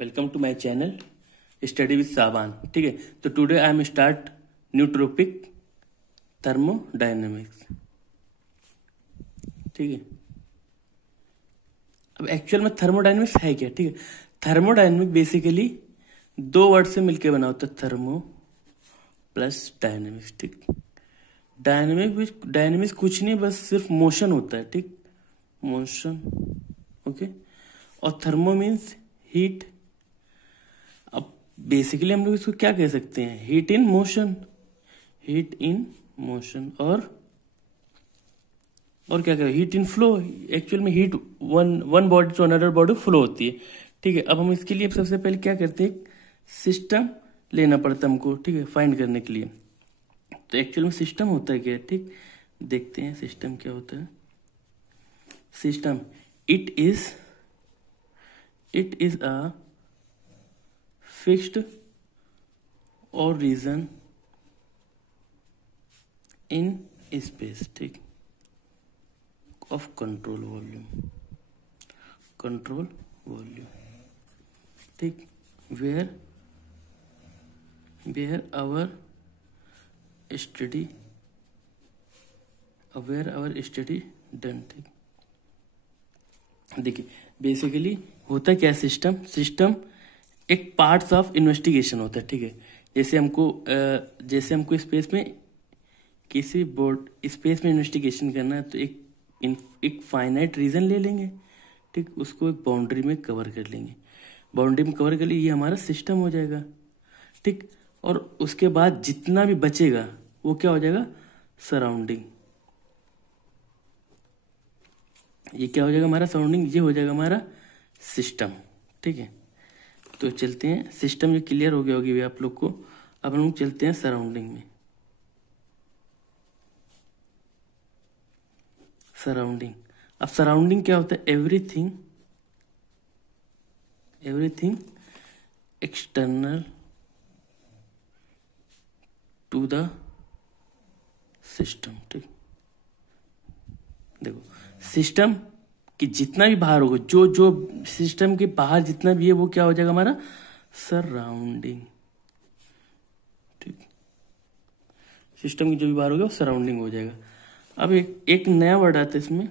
Welcome to my channel study with Sawan. ठीक है, तो today I am start new topic thermodynamics. ठीक है, अब एक्चुअल में थर्मोडायनेमिक्स है क्या? ठीक है, थर्मोडायनेमिक बेसिकली दो वर्ड से मिलकर बना होता है, थर्मो प्लस डायनेमिक्स। ठीक, डायनेमिक्स कुछ नहीं, बस सिर्फ मोशन होता है। ठीक, मोशन। ओके, और थर्मो मीन्स हीट। अब बेसिकली हम लोग इसको क्या कह सकते हैं? Heat in motion. Heat in motion और क्या कह, हीट इन फ्लो। एक्चुअल में heat one body to another body flow होती है। ठीक है, अब हम इसके लिए सबसे पहले क्या करते हैं, सिस्टम लेना पड़ता है हमको। ठीक है, फाइंड करने के लिए। तो एक्चुअल में सिस्टम होता है क्या? ठीक, देखते हैं सिस्टम क्या होता है। System it is a fixed और रीजन इन स्पेस। ठीक, ऑफ कंट्रोल वॉल्यूम। ठीक, वेयर आवर स्टडी डन। ठीक, देखिए बेसिकली होता क्या है, सिस्टम एक पार्ट्स ऑफ इन्वेस्टिगेशन होता है। ठीक है, जैसे हमको स्पेस में किसी स्पेस में इन्वेस्टिगेशन करना है, तो एक फाइनाइट रीजन ले लेंगे। ठीक, उसको एक बाउंड्री में कवर कर लेंगे। बाउंड्री में कवर कर लिए, ये हमारा सिस्टम हो जाएगा। ठीक, और उसके बाद जितना भी बचेगा वो क्या हो जाएगा, सराउंडिंग। ये क्या हो जाएगा हमारा सराउंडिंग, ये हो जाएगा हमारा सिस्टम। ठीक है, तो चलते हैं, सिस्टम ये क्लियर हो गया होगी आप लोग को। अब हम लोग चलते हैं सराउंडिंग में। सराउंडिंग, अब सराउंडिंग क्या होता है? Everything external to the system. ठीक, देखो सिस्टम कि जितना भी बाहर होगा, जो सिस्टम के बाहर जितना भी है, वो क्या हो जाएगा हमारा सराउंडिंग। ठीक, सिस्टम की जो भी बाहर होगा वो सराउंडिंग हो जाएगा। अब एक नया वर्ड आता है इसमें,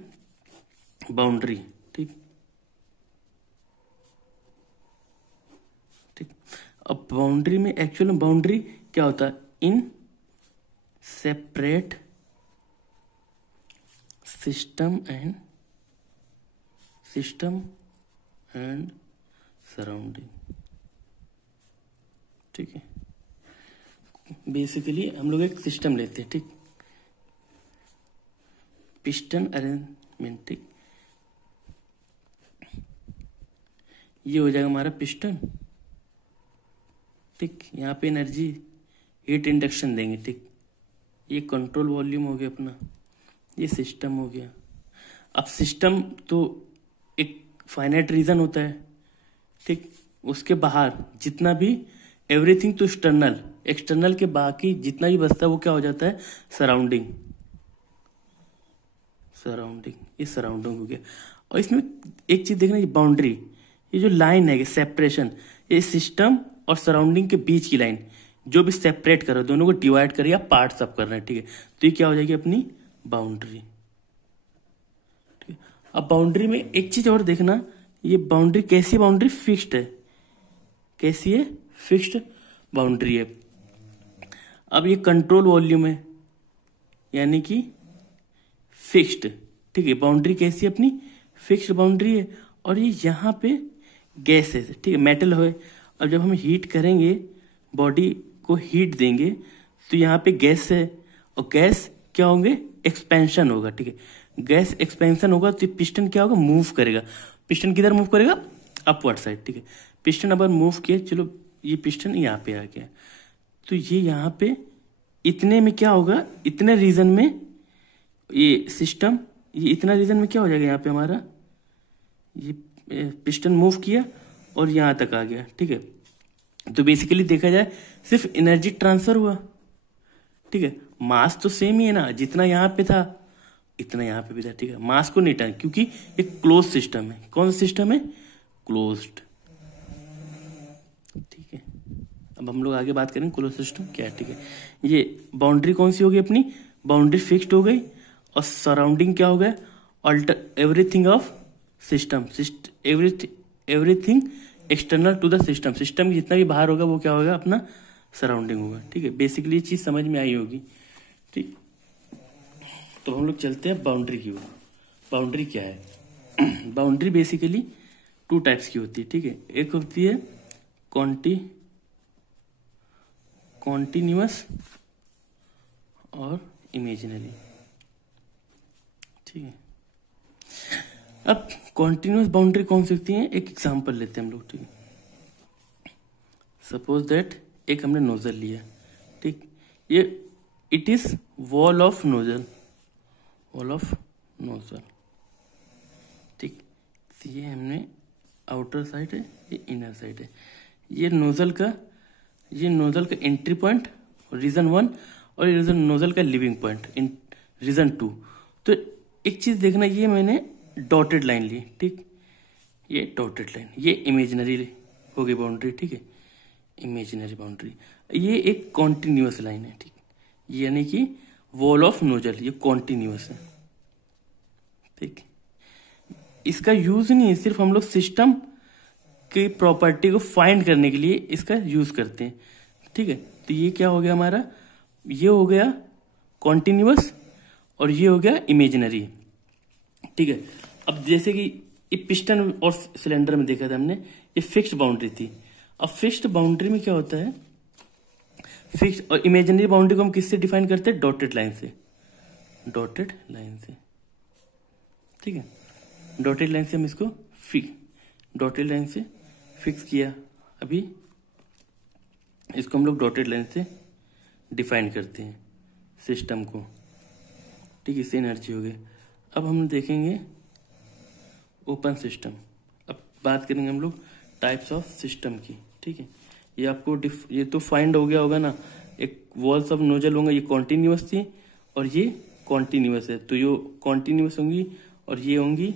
बाउंड्री। ठीक, अब बाउंड्री में एक्चुअल में बाउंड्री क्या होता है? In separate system and surrounding. ठीक है, बेसिकली हम लोग एक सिस्टम लेते हैं। ठीक, पिस्टन अरेंजमेंट। ठीक, ये हो जाएगा हमारा पिस्टन। ठीक, यहाँ पे एनर्जी हीट इंडक्शन देंगे। ठीक, ये कंट्रोल वॉल्यूम हो गया अपना, ये सिस्टम हो गया। अब सिस्टम तो एक फाइनाइट रीजन होता है। ठीक, उसके बाहर जितना भी एवरीथिंग तो एक्सटर्नल के बाकी जितना भी बचता है वो क्या हो जाता है, सराउंडिंग। ये सराउंडिंग हो गया। और इसमें एक चीज देखना, ये बाउंड्री, ये जो लाइन है सेपरेशन, ये सिस्टम और सराउंडिंग के बीच की लाइन जो भी सेपरेट कर रहा है, दोनों को डिवाइड कर या पार्ट्स अप कर रहे हैं। ठीक है, तो ये क्या हो जाएगी अपनी बाउंड्री। ठीक है, अब बाउंड्री में एक चीज और देखना, ये बाउंड्री कैसी बाउंड्री? फिक्स्ड है। कैसी है? फिक्स्ड बाउंड्री है। अब ये कंट्रोल वॉल्यूम है, यानी कि फिक्स्ड। ठीक है, बाउंड्री कैसी है अपनी? फिक्स्ड बाउंड्री है। और ये यहाँ पे गैस है। ठीक है, मेटल है। अब जब हम हीट करेंगे, बॉडी को हीट देंगे, तो यहाँ पे गैस है, और गैस क्या होंगे, एक्सपेंशन होगा। ठीक है, गैस एक्सपेंशन होगा तो पिस्टन क्या होगा, मूव करेगा। पिस्टन किधर मूव करेगा? Upward side. ठीक है, पिस्टन अगर मूव किया, चलो ये पिस्टन यहाँ पे आ गया, तो ये यहाँ पे इतने में क्या होगा, इतने रीजन में ये सिस्टम, ये इतना रीजन में क्या हो जाएगा, यहाँ पे हमारा ये पिस्टन मूव किया और यहाँ तक आ गया। ठीक है, तो बेसिकली देखा जाए सिर्फ एनर्जी ट्रांसफर हुआ। ठीक है, मास तो सेम ही है ना, जितना यहाँ पे था इतना यहाँ पे भी था। ठीक है, मास को नहीं टांग, क्योंकि एक क्लोज सिस्टम है। कौन सा सिस्टम है? क्लोज्ड। अब हम लोग आगे बात करेंगे क्लोज सिस्टम क्या है, ठीक है। ये बाउंड्री कौन सी होगी अपनी, बाउंड्री फिक्स्ड हो गई, और सराउंडिंग क्या हो गया, alter everything of system, everything external to the system, system जितना भी बाहर होगा वो क्या होगा, अपना सराउंडिंग होगा, ठीक है। बेसिकली ये चीज समझ में आई होगी, ठीक। तो हम लोग चलते हैं बाउंड्री की ओर। बाउंड्री क्या है बाउंड्री बेसिकली टू टाइप्स की होती है, ठीक है। एक होती है कॉन्टिन्यूअस और इमेजिनरी, ठीक है। अब कॉन्टिन्यूअस बाउंड्री कौन सी होती है, एक एग्जांपल लेते हैं हम लोग, ठीक है। सपोज दैट एक हमने नोजल लिया, ठीक, ये it is wall of nozzle, ठीक। ये हमने आउटर साइड है, ये इनर साइड है। ये नोजल का एंट्री पॉइंट रीजन 1 और ये नोजल का लिविंग पॉइंट इन रीजन 2। तो एक चीज देखना, ये मैंने डॉटेड लाइन ली, ठीक, ये डॉटेड लाइन, ये इमेजिनरी हो गई बाउंड्री, ठीक है, इमेजिनरी बाउंड्री। ये एक कॉन्टिन्यूअस लाइन है, ठीक, यानी कि वॉल ऑफ नोजल ये कॉन्टिन्यूअस है, ठीक। इसका यूज नहीं है, सिर्फ हम लोग सिस्टम की प्रॉपर्टी को फाइंड करने के लिए इसका यूज करते हैं, ठीक है। तो ये क्या हो गया हमारा, ये हो गया कॉन्टिन्यूअस और ये हो गया इमेजिनरी, ठीक है। अब जैसे कि ये पिस्टन और सिलेंडर में देखा था हमने, ये फिक्स्ड बाउंड्री थी। अब फिक्स्ड बाउंड्री में क्या होता है, फिक्स्ड और इमेजिनरी बाउंड्री को हम किससे डिफाइन करते हैं, डॉटेड लाइन से, ठीक है। डॉटेड लाइन से हम इसको डॉटेड लाइन से फिक्स किया। अभी इसको हम लोग डॉटेड लाइन से डिफाइन करते हैं सिस्टम को, ठीक है, इससे एनर्जी हो गई। अब हम देखेंगे ओपन सिस्टम। अब बात करेंगे हम लोग टाइप्स ऑफ सिस्टम की, ठीक है। ये आपको ये तो फाइंड हो गया होगा ना, एक वॉल्स ऑफ नोजल होंगे, ये कॉन्टिन्यूअस थी और ये कॉन्टिन्यूअस है, तो ये कॉन्टिन्यूअस होंगी और ये होंगी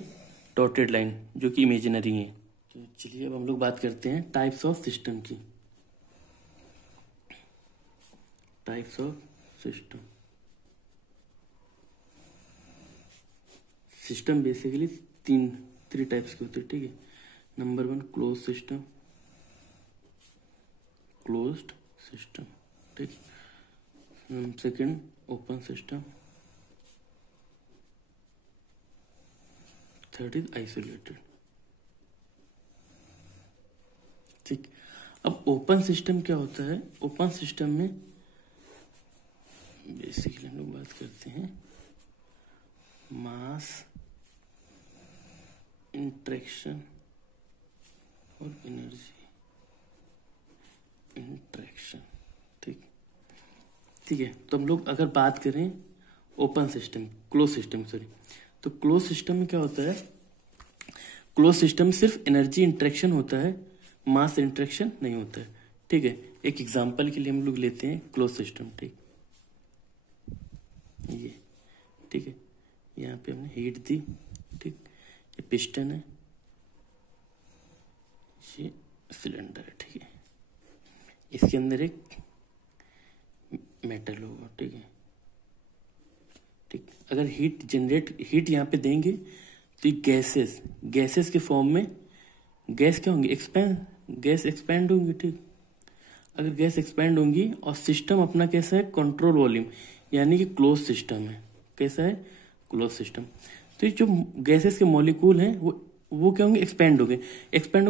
डॉटेड लाइन जो कि इमेजिनरी है। तो चलिए अब हम लोग बात करते हैं टाइप्स ऑफ सिस्टम की। Types of system basically three types के होते हैं, ठीक है। नंबर 1 क्लोज्ड सिस्टम, ठीक। Second open system, third is isolated, ठीक। अब ओपन सिस्टम क्या होता है, ओपन सिस्टम में बेसिकली हम लोग बात करते हैं मास इंट्रैक्शन और एनर्जी इंट्रैक्शन, ठीक है। तो हम लोग अगर बात करें open system, close system sorry, तो क्लोज सिस्टम में क्या होता है, क्लोज सिस्टम में सिर्फ एनर्जी इंट्रैक्शन होता है, मास इंट्रैक्शन नहीं होता है, ठीक है। एक एग्जांपल के लिए हम लोग लेते हैं क्लोज सिस्टम, ठीक, ये, ठीक है। यहाँ पे हमने हीट दी, ठीक, ये पिस्टन है, ये सिलेंडर है, ठीक है। इसके अंदर एक मेटल होगा, ठीक है, ठीक। अगर हीट यहाँ पे देंगे तो ये गैसेस के फॉर्म में गैस क्या होंगी, गैस एक्सपैंड होंगी, ठीक। अगर गैस एक्सपैंड होंगी और सिस्टम अपना कैसा है, कंट्रोल वॉल्यूम, यानी कि क्लोज सिस्टम है, कैसा है, क्लोज सिस्टम। तो ये जो गैसेस के मॉलिक्यूल हैं वो क्या होंगे, एक्सपैंड होंगे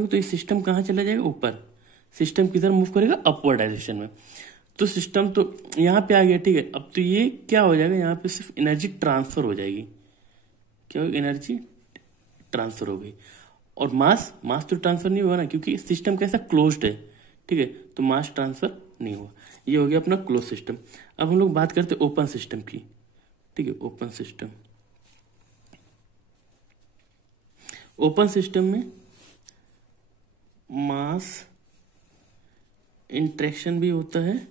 तो ये सिस्टम कहाँ चला जाएगा, ऊपर। सिस्टम किधर मूव करेगा, अपवर्ड डायरेक्शन में। तो सिस्टम तो यहाँ पे आ गया, ठीक है। अब तो ये क्या हो जाएगा, यहाँ पे सिर्फ एनर्जी ट्रांसफर हो जाएगी, क्या होगी, एनर्जी ट्रांसफर हो गई। और मास तो ट्रांसफर नहीं हुआ ना, क्योंकि सिस्टम कैसा क्लोज्ड है, ठीक है, तो मास ट्रांसफर नहीं हुआ। ये हो गया अपना क्लोज सिस्टम। अब हम लोग बात करते हैं ओपन सिस्टम की, ठीक है। ओपन सिस्टम में मास इंट्रैक्शन भी होता है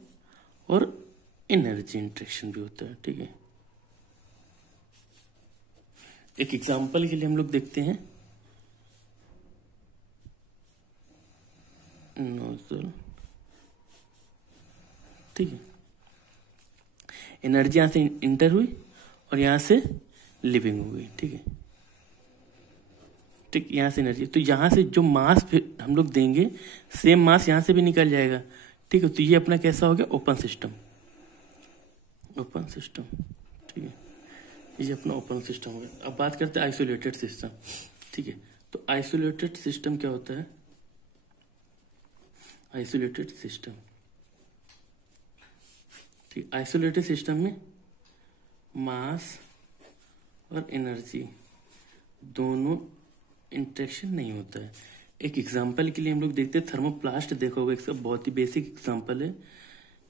और एनर्जी इंट्रैक्शन भी होता है, ठीक है। एक एग्जांपल के लिए हम लोग देखते हैं नोजल ठीक है, एनर्जी यहाँ से इंटर हुई और यहाँ से लिविंग हो गई। ठीक है, ठीक, यहाँ से एनर्जी, तो यहाँ से जो मास हम लोग देंगे सेम मास यहाँ से भी निकल जाएगा। ठीक है, तो ये अपना कैसा हो गया, ओपन सिस्टम, ओपन सिस्टम। ठीक है, ये अपना ओपन सिस्टम हो गया। अब बात करते हैं आइसोलेटेड सिस्टम। ठीक है, तो आइसोलेटेड सिस्टम क्या होता है, आइसोलेटेड सिस्टम, ठीक, आइसोलेटेड सिस्टम में मास और एनर्जी दोनों इंटरेक्शन नहीं होता है। एक एग्जांपल के लिए हम लोग देखते हैं, थर्मोप्लास्ट देखा होगा, इसका बहुत ही बेसिक एग्जांपल है,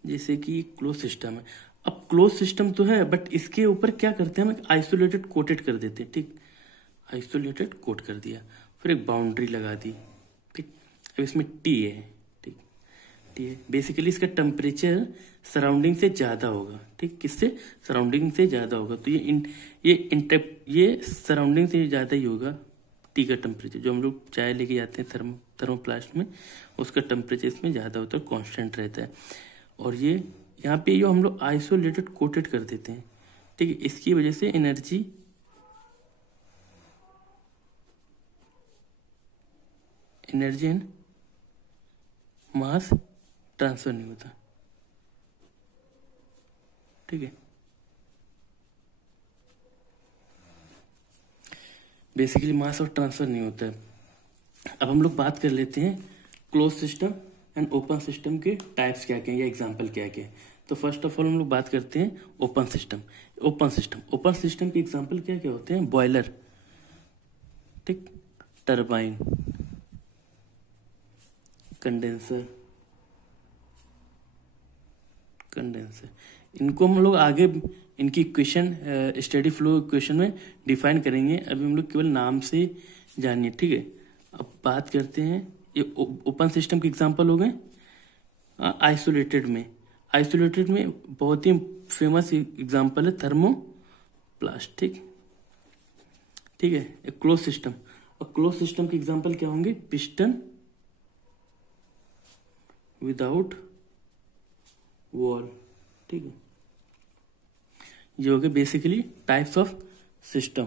जैसे कि क्लोज सिस्टम है। अब क्लोज सिस्टम तो है, बट इसके ऊपर क्या करते हैं हम, आइसोलेटेड कोटेड कर देते हैं। ठीक, आइसोलेटेड कोट कर दिया, फिर एक बाउंड्री लगा दी। ठीक, अब इसमें टी है। ठीक, टी है, बेसिकली इसका टेम्परेचर सराउंडिंग से ज्यादा होगा। ठीक, किससे, सराउंडिंग से ज्यादा होगा, तो ये सराउंडिंग से ज्यादा ही होगा। टी का टेम्परेचर, जो हम लोग चाय लेके जाते हैं थर्मोप्लास्ट में, उसका टेम्परेचर इसमें ज़्यादा होता है, कांस्टेंट रहता है। और ये यहाँ पे जो हम लोग आइसोलेटेड कोटेड कर देते हैं। ठीक है, इसकी वजह से एनर्जी एंड मास ट्रांसफर नहीं होता। ठीक है, बेसिकली मास और ट्रांसफर नहीं होता है। अब हम लोग बात कर लेते हैं close system and open system के टाइप्स क्या क्या है या एग्जांपल क्या क्या है। तो फर्स्ट ऑफ ऑल हम लोग बात करते हैं ओपन सिस्टम। ओपन सिस्टम के एग्जांपल क्या क्या होते हैं, बॉयलर, ठीक, टरबाइन, कंडेंसर, इनको हम लोग आगे इनकी इक्वेशन स्टडी फ्लो इक्वेशन में डिफाइन करेंगे, अभी हम लोग केवल नाम से जानिए। ठीक है, अब बात करते हैं, ये ओपन सिस्टम के एग्जांपल हो गए। आइसोलेटेड में बहुत ही फेमस एग्जांपल है थर्मोप्लास्टिक। ठीक है, एक क्लोज सिस्टम, और क्लोज सिस्टम के एग्जांपल क्या होंगे, पिस्टन विदाउट वॉल। ठीक है, ये हो गए बेसिकली टाइप्स ऑफ सिस्टम।